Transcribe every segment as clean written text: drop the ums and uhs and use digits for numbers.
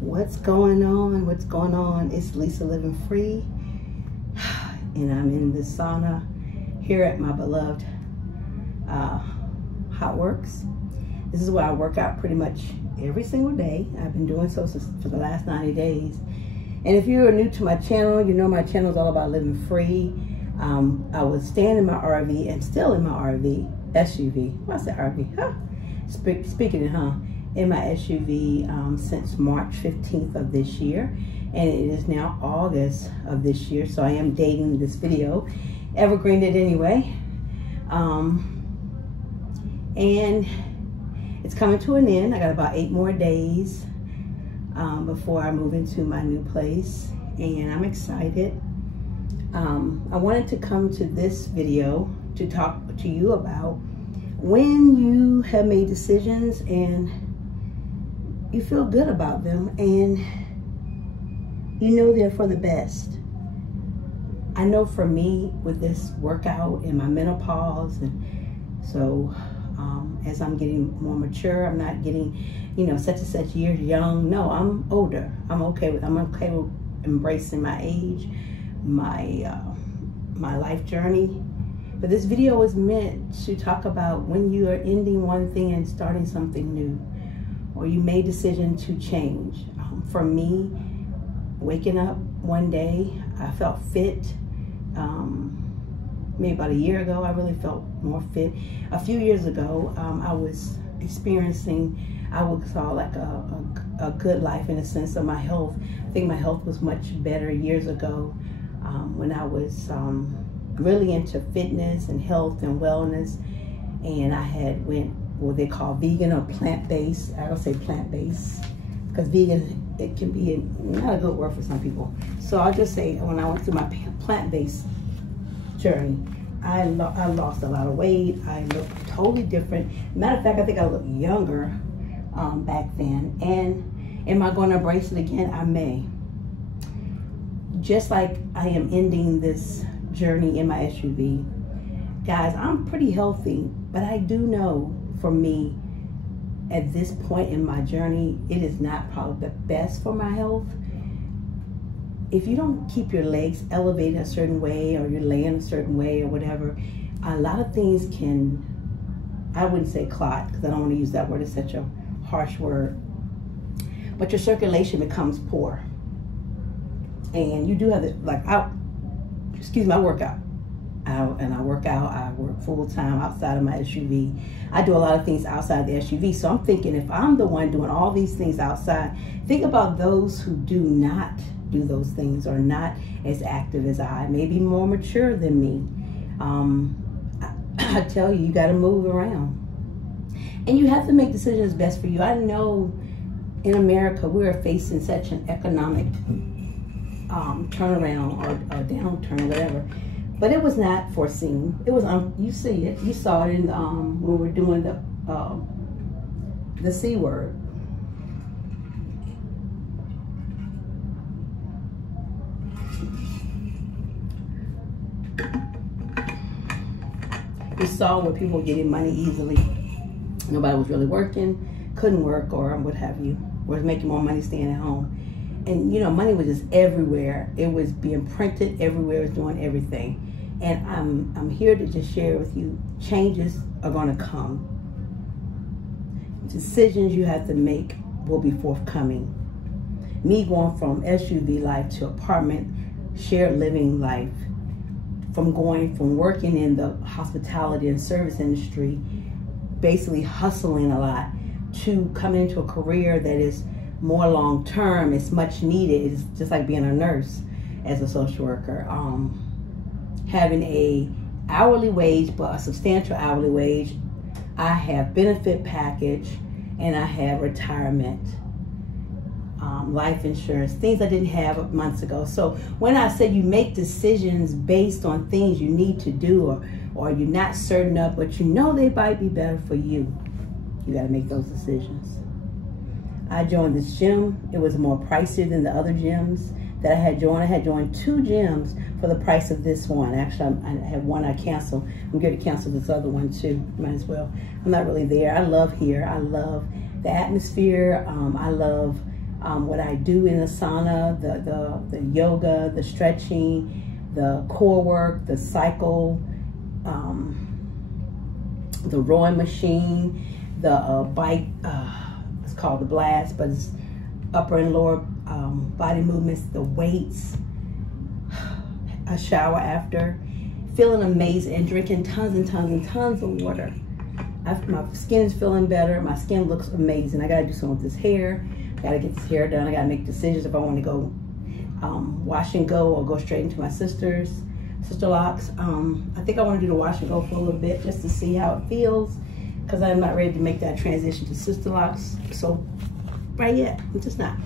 What's going on? What's going on? It's Lisa Living Free, and I'm in the sauna here at my beloved Hot Works. This is where I work out pretty much every single day. I've been doing so for the last 90 days. And if you're new to my channel, you know my channel is all about living free. I was staying in my RV and still in my RV, SUV. What's that RV? Huh? Speaking of in my SUV since March 15th of this year, and it is now August of this year, so I am dating this video. Evergreened it anyway. And it's coming to an end. I got about 8 more days before I move into my new place, and I'm excited. I wanted to come to this video to talk to you about when you have made decisions and you feel good about them and you know they're for the best. I know for me with this workout and my menopause, and so as I'm getting more mature, I'm not getting, such and such years young. No, I'm older. I'm okay with embracing my age, my life journey. But this video is meant to talk about when you are ending one thing and starting something new, or you made a decision to change. For me, waking up one day, I felt fit. Maybe about a year ago, I really felt more fit. A few years ago, I was experiencing, I would call like a good life in the sense of my health. I think my health was much better years ago when I was really into fitness and health and wellness. And I had went what they call vegan or plant-based. I don't say plant-based because vegan, it can be not a good word for some people. So I'll just say when I went through my plant-based journey, I lost a lot of weight. I looked totally different. Matter of fact, I think I looked younger back then. And am I going to embrace it again? I may. Just like I am ending this journey in my SUV. Guys, I'm pretty healthy, but I do know for me, at this point in my journey, it is not probably the best for my health. If you don't keep your legs elevated a certain way, or you're laying a certain way, or whatever, a lot of things can, I wouldn't say clot, because I don't want to use that word, it's such a harsh word, but your circulation becomes poor. And you do have to, I work out. I work out, I work full-time outside of my SUV. I do a lot of things outside the SUV. So I'm thinking, if I'm the one doing all these things outside, think about those who do not do those things, or not as active as I, maybe more mature than me. I tell you, you got to move around. And you have to make decisions best for you. I know in America, we're facing such an economic turnaround or downturn, whatever. But it was not foreseen. It was, you see it, you saw it in when we were doing the C word. We saw where people were getting money easily. Nobody was really working, couldn't work, or what have you, was making more money staying at home. And money was just everywhere. It was being printed everywhere. It was doing everything. And I'm here to just share with you, changes are going to come. Decisions you have to make will be forthcoming. Me going from SUV life to apartment, shared living life, from working in the hospitality and service industry, basically hustling a lot, to coming into a career that is more long-term. It's much needed. It's just like being a nurse as a social worker. Having a hourly wage, but a substantial hourly wage. I have benefit package, and I have retirement, life insurance, things I didn't have months ago. So when I say you make decisions based on things you need to do, or you're not certain of, but they might be better for you, you got to make those decisions. I joined this gym. It was more pricier than the other gyms that I had joined. I had joined 2 gyms for the price of this one. Actually, I have one I canceled. I'm going to cancel this other one too. Might as well. I'm not really there. I love here. I love the atmosphere. I love what I do in the sauna, the yoga, the stretching, the core work, the cycle, the rowing machine, the bike, it's called the Blast, but it's upper and lower body movements, the weights, a shower after, feeling amazing, and drinking tons and tons and tons of water. My skin is feeling better. My skin looks amazing. I gotta do something with this hair. I gotta get this hair done. I gotta make decisions if I want to go wash and go or go straight into my sister locks. I think I want to do the wash and go for a little bit just to see how it feels, because I'm not ready to make that transition to sister locks so right yet. I'm just not.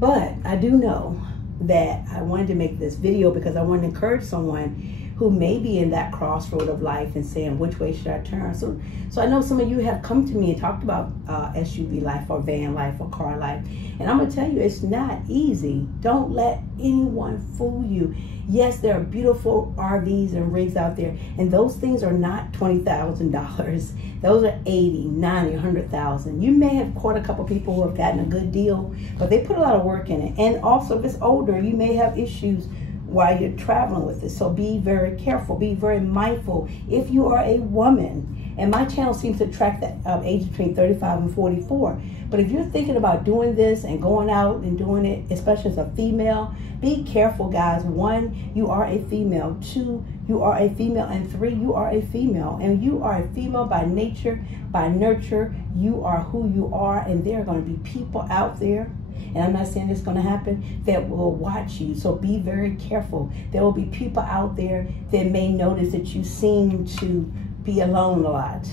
But I do know that I wanted to make this video because I wanted to encourage someone who may be in that crossroad of life and saying, which way should I turn? So I know some of you have come to me and talked about SUV life or van life or car life. And I'm gonna tell you, it's not easy. Don't let anyone fool you. Yes, there are beautiful RVs and rigs out there, and those things are not $20,000. Those are 80, 90, 100,000. You may have caught a couple people who have gotten a good deal, but they put a lot of work in it. And also, if it's older, you may have issues while you're traveling with it. So be very careful, be very mindful. If you are a woman, and my channel seems to track that age between 35 and 44, but if you're thinking about doing this and going out and doing it, especially as a female, be careful, guys. 1, you are a female. 2, you are a female. And 3, you are a female. And you are a female by nature, by nurture. You are who you are, and there are going to be people out there, and I'm not saying it's going to happen, that will watch you. So be very careful. There will be people out there that may notice that you seem to be alone a lot.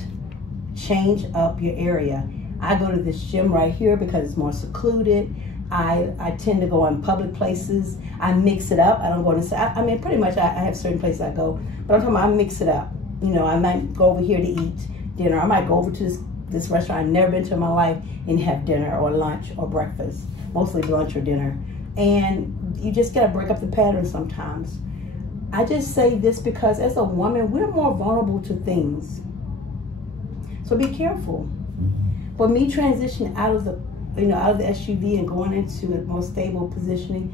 Change up your area. I go to this gym right here because it's more secluded. I tend to go in public places. I mix it up. I don't go inside. I mean, pretty much I have certain places I go, but I'm talking about I mix it up. You know, I might go over here to eat dinner. I might go over to this restaurant I've never been to in my life and have dinner or lunch or breakfast. Mostly lunch or dinner. And you just gotta break up the pattern sometimes. I just say this because as a woman, we're more vulnerable to things. So be careful. For me, transitioning out of the SUV and going into a more stable positioning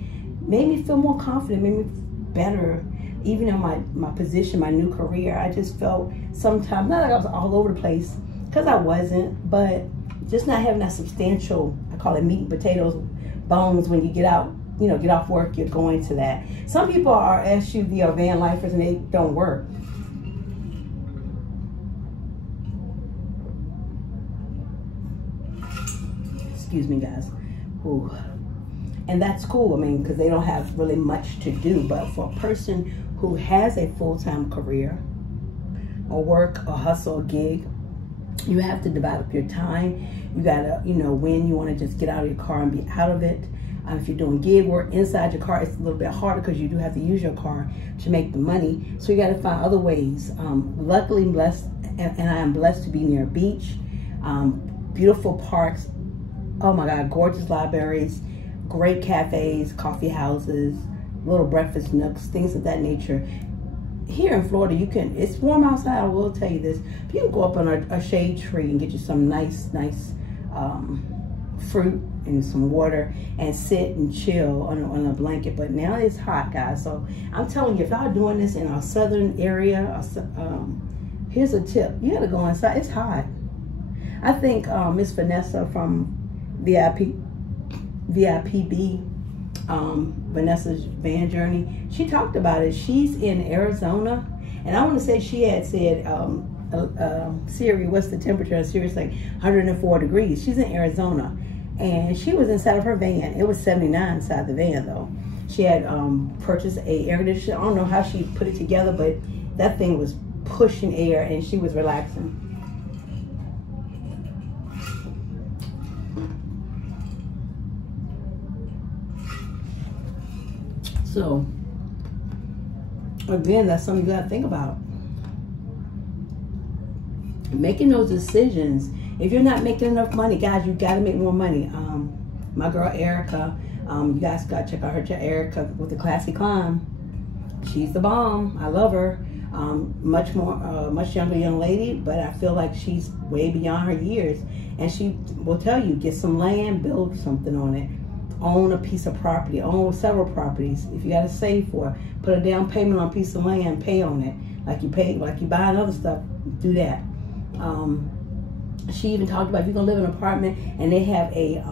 made me feel more confident, made me better. Even in my position, my new career, I just felt sometimes, not like I was all over the place, because I wasn't, but just not having that substantial, I call it meat and potatoes, bones when you get out, get off work, you're going to that. Some people are SUV or van lifers and they don't work. Excuse me, guys. Ooh. And that's cool, I mean, because they don't have really much to do. But for a person who has a full-time career or work or hustle or gig, you have to divide up your time. You gotta, when you want to just get out of your car and be out of it. If you're doing gig work inside your car, it's a little bit harder because you do have to use your car to make the money. So you got to find other ways. Luckily, I'm blessed, and I am blessed to be near a beach, beautiful parks. Oh my God, gorgeous libraries, great cafes, coffee houses, little breakfast nooks, things of that nature. Here in Florida, it's warm outside, I will tell you this, but you can go up on a shade tree and get you some nice fruit and some water and sit and chill on a blanket. But now it's hot, guys. So I'm telling you, if y'all doing this in our southern area, here's a tip. You gotta go inside, it's hot. I think Miss Vanessa from VIPB, Vanessa's Van Journey, she talked about it. She's in Arizona, and I want to say she had said, Siri, what's the temperature? And Siri's like 104 degrees. She's in Arizona, and she was inside of her van. It was 79 inside the van, though. She had purchased a air conditioner. I don't know how she put it together, but that thing was pushing air, and she was relaxing. So, again, that's something you gotta think about. Making those decisions. If you're not making enough money, guys, you gotta make more money. My girl Erica, you guys gotta check out her, Erica with the Classy Climb. She's the bomb. I love her. Much younger young lady, but I feel like she's way beyond her years. And she will tell you, get some land, build something on it, own a piece of property, own several properties. If you got to save for it, put a down payment on a piece of land, pay on it. Like you buy other stuff, do that. She even talked about if you're gonna live in an apartment and they have a,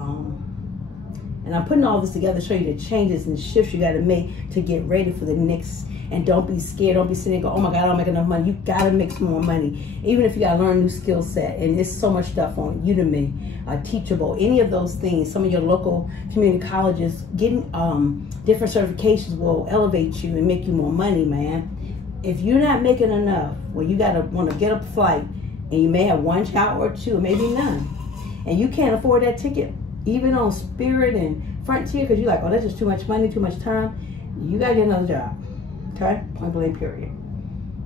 and I'm putting all this together to show you the changes and shifts you got to make to get ready for the next. And don't be scared. Don't be sitting there going, oh my God, I don't make enough money. You got to make some more money. Even if you got to learn a new skill set. And there's so much stuff on Udemy, Teachable, any of those things. Some of your local community colleges, getting different certifications will elevate you and make you more money, man. If you're not making enough, well, you got to want to get a flight. And you may have one child or two, maybe none. And you can't afford that ticket, even on Spirit and Frontier, because you're like, oh, that's just too much money, too much time. You got to get another job. Okay, point blank, period.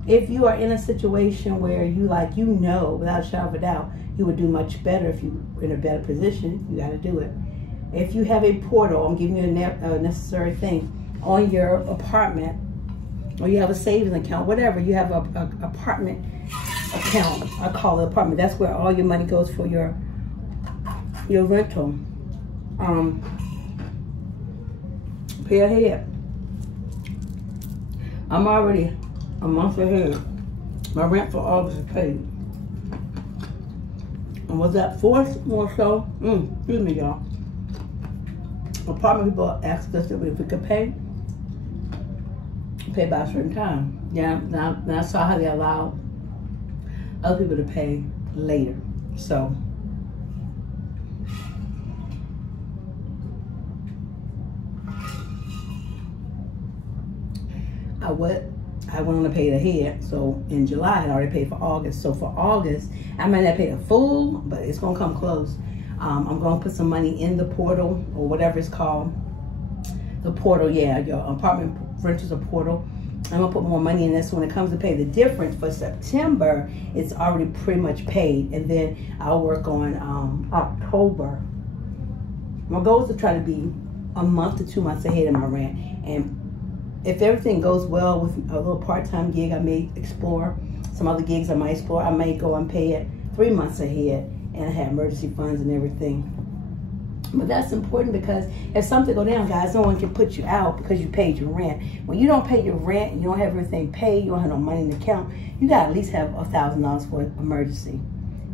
If you are in a situation where you know, without a shadow of a doubt, you would do much better if you were in a better position, you got to do it. If you have a portal, I'm giving you a necessary thing, on your apartment, or you have a savings account, whatever, you have a apartment account, I call it apartment. That's where all your money goes for your rental. Pay ahead. I'm already a month ahead. My rent for August is paid. And was that forced more so? Excuse me, y'all. Apartment people asked us if we could pay by a certain time. Yeah, now I saw how they allow other people to pay later. So I went on to pay it ahead. So in July, I already paid for August. So for August, I might not pay the full, but it's gonna come close. I'm gonna put some money in the portal or whatever it's called. The portal, yeah, your apartment renters a portal. I'm gonna put more money in this. So when it comes to pay the difference for September, it's already pretty much paid. And then I'll work on October. My goal is to try to be a month to 2 months ahead of my rent. And if everything goes well with a little part-time gig, I may explore. Some other gigs I might explore. I may go and pay it 3 months ahead and I have emergency funds and everything. But that's important because if something go down, guys, no one can put you out because you paid your rent. When you don't pay your rent, you don't have everything paid, you don't have no money in the account, you got to at least have $1,000 for emergency.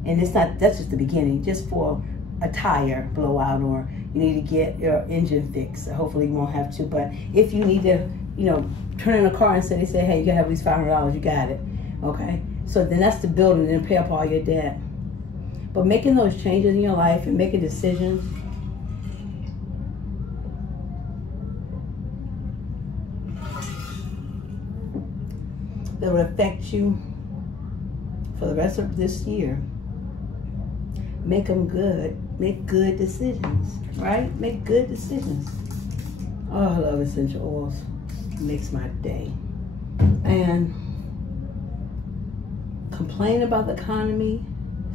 And that's just the beginning, just for a tire blowout or you need to get your engine fixed. Hopefully you won't have to. But if you need to, turn in a car and they say, hey, you gotta have at least $500, you got it. Okay? So then that's the building and pay up all your debt. But making those changes in your life and making decisions, that will affect you for the rest of this year. Make them good. Make good decisions, right? Make good decisions. Oh, I love essential oils. It makes my day. And complaining about the economy,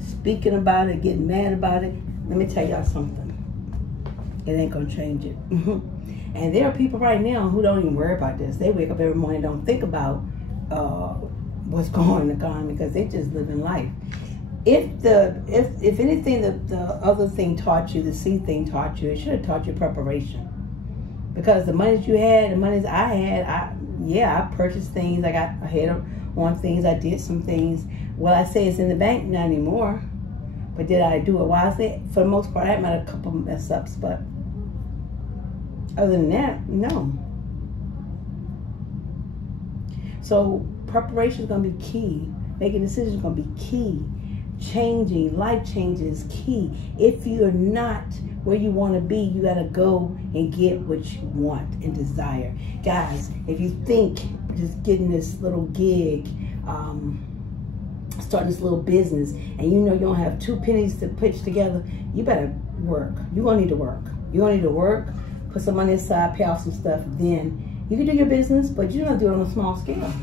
speaking about it, getting mad about it, let me tell y'all something. It ain't gonna change it. And there are people right now who don't even worry about this. They wake up every morning and don't think about what's going on in the economy because they just live in life. If anything, the other thing taught you, the C thing taught you, it should have taught you preparation. Because the monies you had, the monies I had, I purchased things, I got ahead on things, I did some things. Well, I say it's in the bank, not anymore. But did I do it wisely? For the most part, I had a couple mess ups, but other than that, no. So preparation is going to be key. Making decisions is going to be key. Changing, life changes is key. If you're not where you want to be, you got to go and get what you want and desire. Guys, if you think just getting this little gig, starting this little business, and you don't have 2 pennies to pitch together, you better work. You're going to need to work. You're going to need to work, put some money aside, pay off some stuff, then you can do your business, but you're going to do it on a small scale.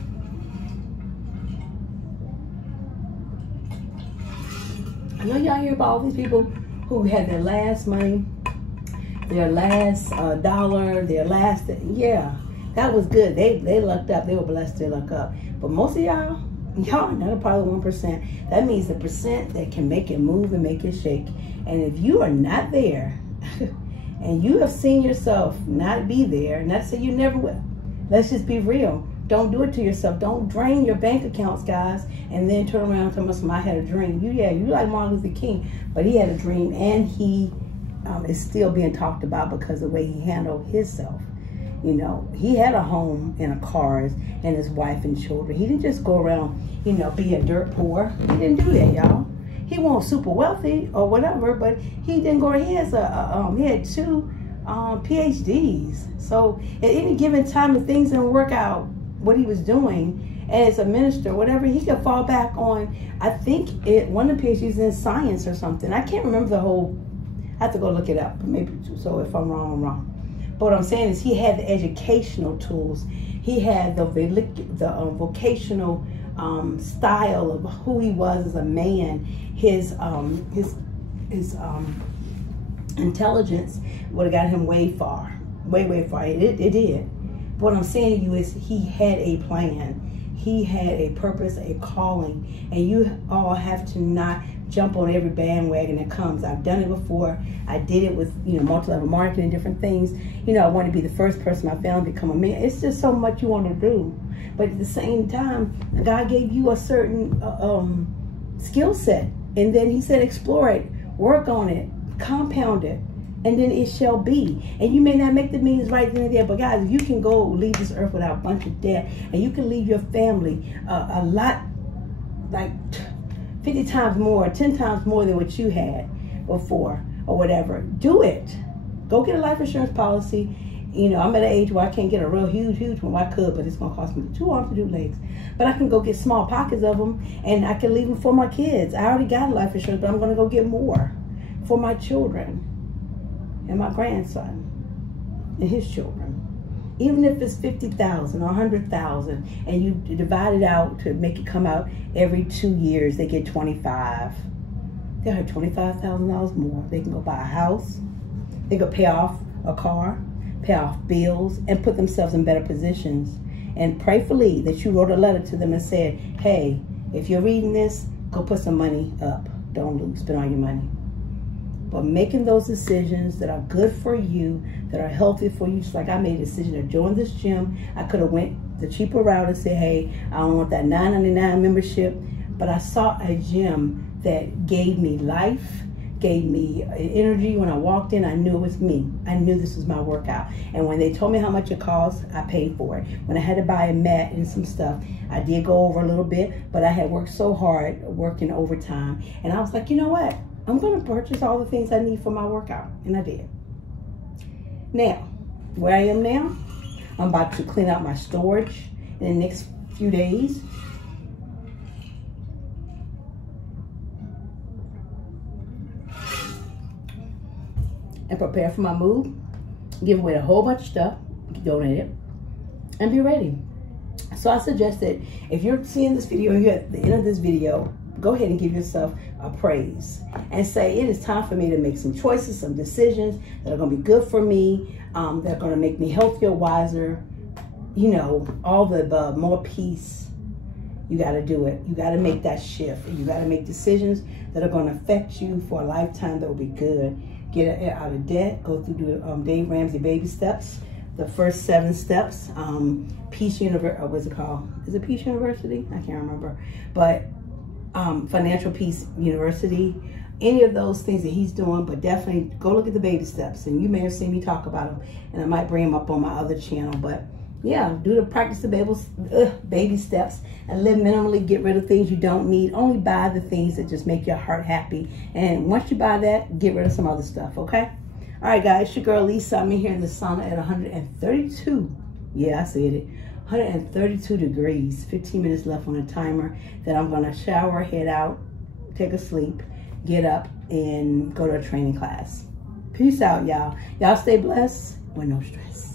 I know y'all hear about all these people who had their last money, their last dollar, their last, yeah. that was good. They lucked up. They were blessed to luck up. But most of y'all not probably 1%. That means the percent that can make it move and make it shake. And if you are not there, and you have seen yourself not be there, not to say you never will. Let's just be real. Don't do it to yourself. Don't drain your bank accounts, guys, and then turn around and tell us, I had a dream. You like Martin Luther King, but he had a dream, and he is still being talked about because of the way he handled himself. You know, he had a home and a cars and his wife and children. He didn't just go around, being dirt poor. He didn't do that, y'all. He wasn't super wealthy or whatever, but he didn't go. He has he had 2 PhDs. So at any given time, if things didn't work out, what he was doing as a minister, whatever, he could fall back on. I think one of the PhDs in science or something. I can't remember the whole. I have to go look it up. Maybe so. If I'm wrong, I'm wrong. But what I'm saying is, he had the educational tools. He had the vocational style of who he was as a man. His intelligence would have got him way far. Way far. It did. But what I'm saying to you is, he had a plan. He had a purpose, a calling. And you all have to not jump on every bandwagon that comes. I've done it before. I did it with, multi-level marketing and different things. I want to be the first person I found to become a man. It's just so much you want to do. But at the same time, God gave you a certain skill set. And then he said, explore it, work on it, compound it, and then it shall be. And you may not make the millions right then and there, but guys, you can go leave this earth without a bunch of debt, and you can leave your family a lot, like 50 times more, 10 times more than what you had before or whatever. Do it. Go get a life insurance policy. I'm at an age where I can't get a real huge one. Well, I could, but it's going to cost me 2 arms to do legs. But I can go get small pockets of them, and I can leave them for my kids. I already got life insurance, but I'm going to go get more for my children and my grandson and his children. Even if it's 50,000 or 100,000, and you divide it out to make it come out every 2 years, they get 25. They'll have $25,000 more. They can go buy a house. They can pay off a car, pay off bills, and put themselves in better positions. And prayerfully that you wrote a letter to them and said, hey, if you're reading this, go put some money up. Don't spend all your money. But making those decisions that are good for you, that are healthy for you, just like I made a decision to join this gym. I could have went the cheaper route and said, hey, I don't want that $9.99 membership. But I saw a gym that gave me life, gave me energy. When I walked in, I knew it was me. I knew this was my workout. And when they told me how much it cost, I paid for it. When I had to buy a mat and some stuff, I did go over a little bit, but I had worked so hard, working overtime. And I was like, you know what? I'm going to purchase all the things I need for my workout. And I did. Now, where I am now, I'm about to clean out my storage in the next few days. And prepare for my move. Give away a whole bunch of stuff. Donate it. And be ready. So I suggest that if you're seeing this video, you're at the end of this video, go ahead and give yourself a praise and say, it is time for me to make some choices, some decisions that are going to be good for me, that are going to make me healthier, wiser, all the above, more peace. You got to do it. You got to make that shift. You got to make decisions that are going to affect you for a lifetime that will be good. Get out of debt. Go through the Dave Ramsey baby steps. The first 7 steps. Peace University, what's it called? Is it Peace University? I can't remember. But Financial Peace University. Any of those things that he's doing, but definitely go look at the baby steps. And you may have seen me talk about them, and I might bring them up on my other channel. But yeah, do the practice of baby steps and live minimally. Get rid of things you don't need. Only buy the things that just make your heart happy. And once you buy that, get rid of some other stuff, okay? All right, guys, it's your girl Lisa. I'm in here in the sauna at 132. Yeah, I said it. 132 degrees. 15 minutes left on the timer. Then I'm going to shower, head out, take a sleep, get up, and go to a training class. Peace out, y'all. Y'all stay blessed with no stress.